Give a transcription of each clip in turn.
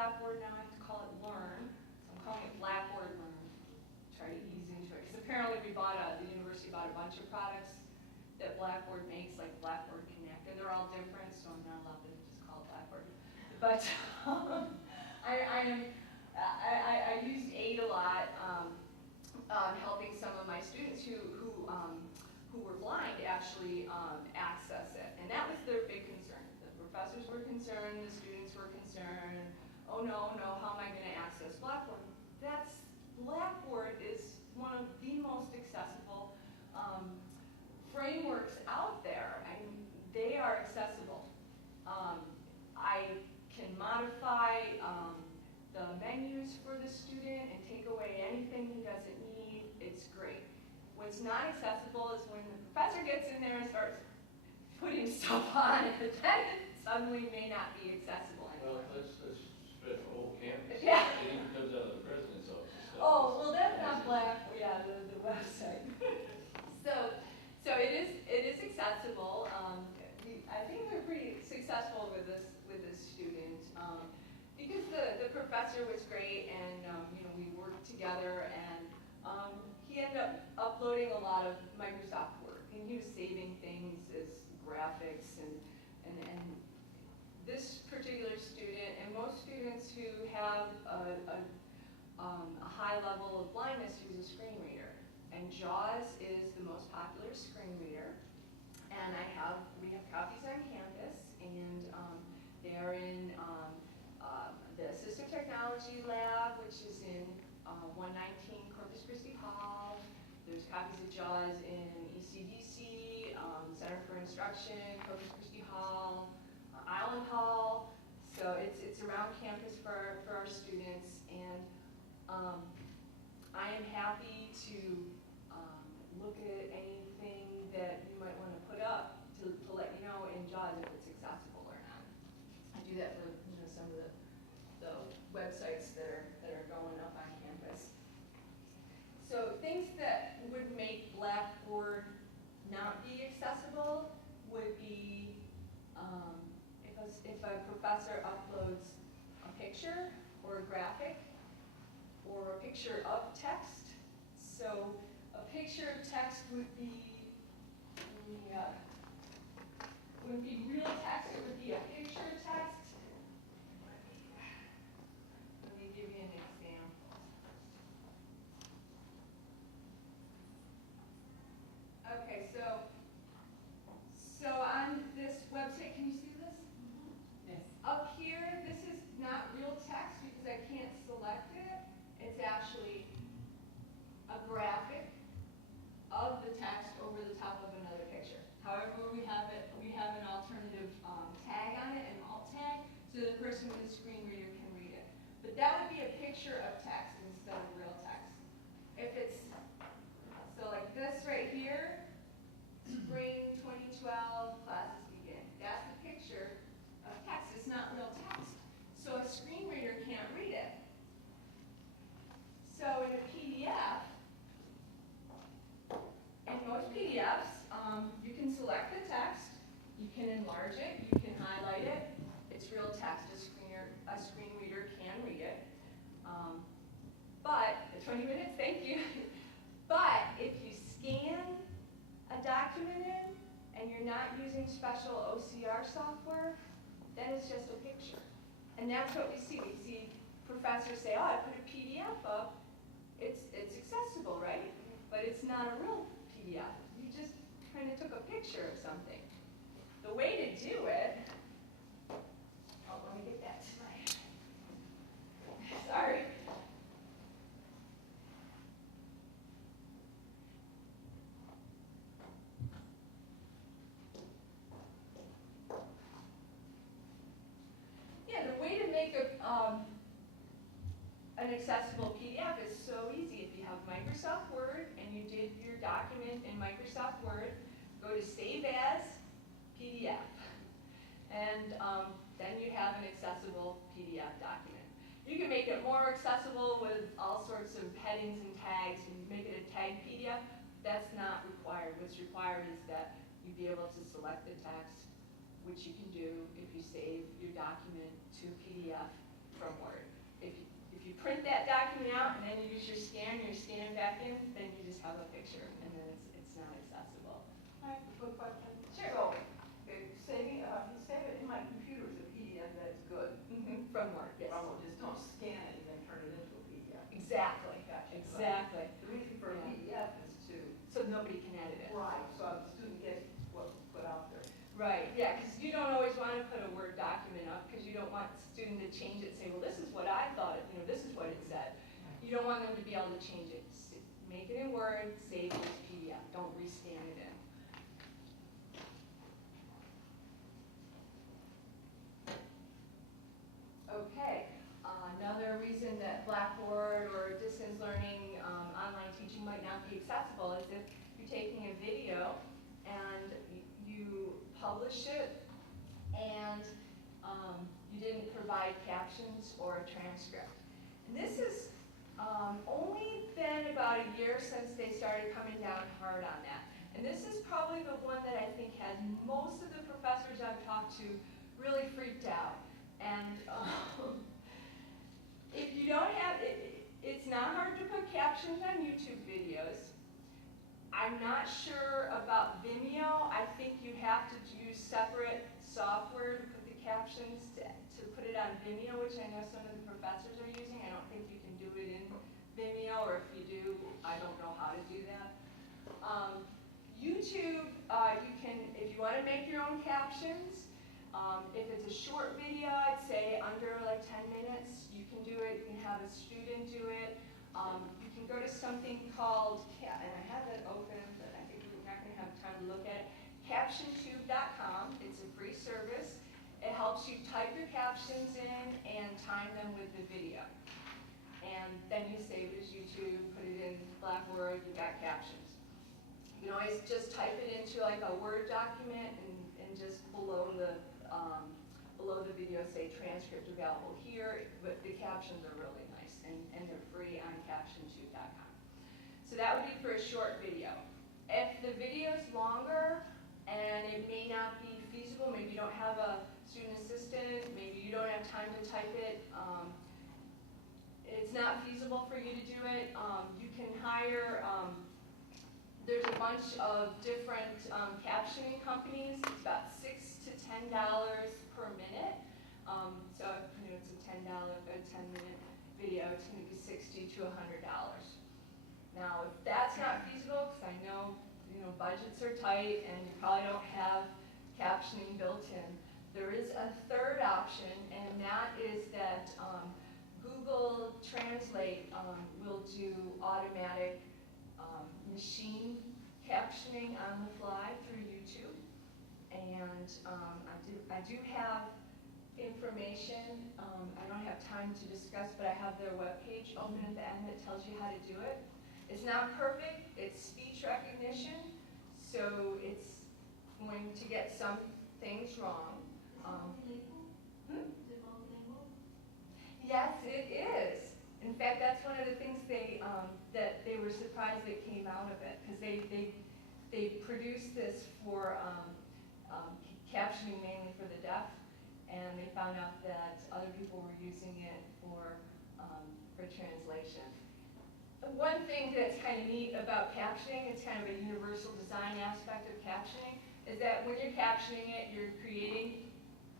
Blackboard, now I have to call it Learn. So I'm calling it Blackboard Learn. Try to ease into it. Because apparently the university bought a bunch of products that Blackboard makes, like Blackboard Connect, and they're all different, so I'm not allowed to just call it Blackboard. But I used Aid a lot, helping some of my students who were blind actually access it. And that was their big concern. The professors were concerned, the students were concerned. Oh no, how am I going to access Blackboard? Blackboard is one of the most accessible frameworks out there. I mean, they are accessible. I can modify the menus for the student and take away anything he doesn't need. It's great. What's not accessible is when the professor gets in there and starts putting stuff on it, then it suddenly may not be accessible anymore. Well, let's spread the whole campus. Yeah. It even comes out of the president's office. Oh, well, that's not Black. Yeah, the website. So it is accessible. I think we're pretty successful with this student because the professor was great, and we worked together, and he ended up uploading a lot of Microsoft work, and he was saving things as graphics, and this particular student, and most students who have a high level of blindness use a screen reader. And JAWS is the most popular screen reader. And we have copies on campus, and they are in the Assistive Technology Lab, which is in 119 Corpus Christi Hall. There's copies of JAWS in ECDC, Center for Instruction, Corpus Christi Hall, Island Hall. So it's around campus for our students, and I am happy to look at anything that you might want to put up to let you know in JAWS if it's accessible or not. I do that for some of the websites that are going up on campus. So things that would make Blackboard not be accessible would be if a professor uploads a picture or a graphic or a picture of text. So a picture of text wouldn't be real text, it would be a picture of text. Let me give you an example. Okay, so on this website, can you see this? Yes. Up here, this is not real text because I can't select it. It's actually a graphic of the text over the top of another picture. However, we have an alternative tag on it, an alt tag, so the person with a screen reader can read it. But that would be a picture of text instead of real text. If it's, so like this right here, spring 2012 classes begin. That's a picture of text. It's not real text. So a screen reader can't read it. So in a PDF, in most PDFs, you can select the text, you can enlarge it, you can highlight it. It's real text. A screen reader can read it. But, 20 minutes, thank you. But if you scan a document in and you're not using special OCR software, then it's just a picture. And that's what we see. We see professors say, oh, I put a PDF up. It's accessible, right? But it's not a real PDF. You just kind of took a picture of something. The way to do it, let me get that to my, sorry. Yeah, the way to make an accessible PDF is so easy. If you have Microsoft Word and you did your document in Microsoft Word, go to Save As PDF. And then you have an accessible PDF document. You can make it more accessible with all sorts of headings and tags and make it a tagged PDF. That's not required. What's required is that you be able to select the text, which you can do if you save your document to PDF from Word. From Word, yes. Well, just don't scan it and then turn it into a PDF. Exactly, Gotcha. exactly. The reason for a Yeah. PDF is to, So nobody can edit it. right, so the student gets what was put out there. Right, yeah, because you don't always want to put a Word document up, because you don't want the student to change it, say, well, this is what I thought, this is what it said. You don't want them to be able to change it. Make it in Word, save it as PDF, don't rescan it in. Okay, another reason that Blackboard or distance learning, online teaching might not be accessible is if you're taking a video and you publish it and you didn't provide captions or a transcript. And this has only been about a year since they started coming down hard on that. And this is probably the one that I think has most of the professors I've talked to really freaked out. And if you don't have, it's not hard to put captions on YouTube videos. I'm not sure about Vimeo. I think you have to use separate software to put the captions to put it on Vimeo, which I know some of the professors are using. I don't think you can do it in Vimeo, or if you do, I don't know how to do that. YouTube, you can, if you want to make your own captions, if it's a short video, I'd say under like 10 minutes, you can do it. You can have a student do it. You can go to something called, and I have it open, but I think we're not going to have time to look at it, CaptionTube.com. It's a free service. It helps you type your captions in and time them with the video. And then you save it as YouTube, put it in Blackboard, you got captions. You can always just type it into like a Word document and just below the video say transcript available here, but the captions are really nice and they're free on CaptionTube.com. So that would be for a short video. If the video is longer and it may not be feasible, maybe you don't have a student assistant, maybe you don't have time to type it, it's not feasible for you to do it, you can hire, there's a bunch of different captioning companies. It's about $6 to $10 per minute. So it's a $10-minute video. It's going to be $60 to $100. Now, if that's not feasible, because I know budgets are tight and you probably don't have captioning built in, there is a third option, and that is that Google Translate will do automatic machine captioning on the fly through YouTube. And I do have information, I don't have time to discuss, but I have their webpage open at the end that tells you how to do it. It's not perfect, it's speech recognition, so it's going to get some things wrong. Yes, it is. In fact, that's one of the things that they were surprised that came out of it, because they produced this for captioning mainly for the deaf, and they found out that other people were using it for translation. One thing that's kind of neat about captioning, it's kind of a universal design aspect of captioning, is that when you're captioning it, you're creating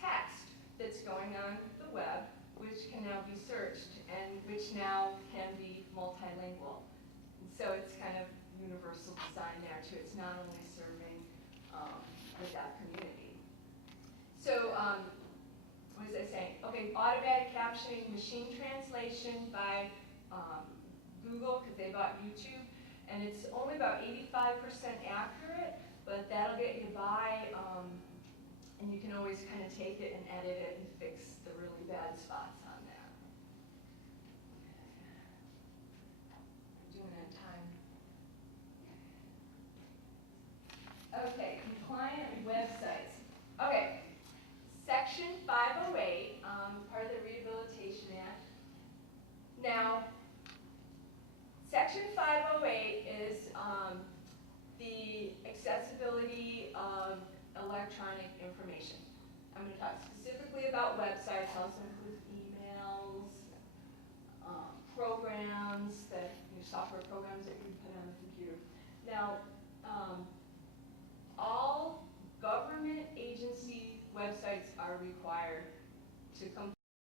text that's going on the web, which can now be searched, and which now can be multilingual. And so it's kind of universal design there too. It's not only serving the deaf community. So what was I saying? Okay, automatic captioning, machine translation by Google, because they bought YouTube, and it's only about 85% accurate, but that'll get you by, and you can always kind of take it and edit it and fix the really bad spots on that. I'm doing it on time. Okay, compliant websites. Okay, Section 508, part of the Rehabilitation Act. Now, Section 508 is the accessibility of electronic information. I'm going to talk specifically about websites, also includes emails, programs, software programs that you can put on the computer. Now, all government agency websites are required to comply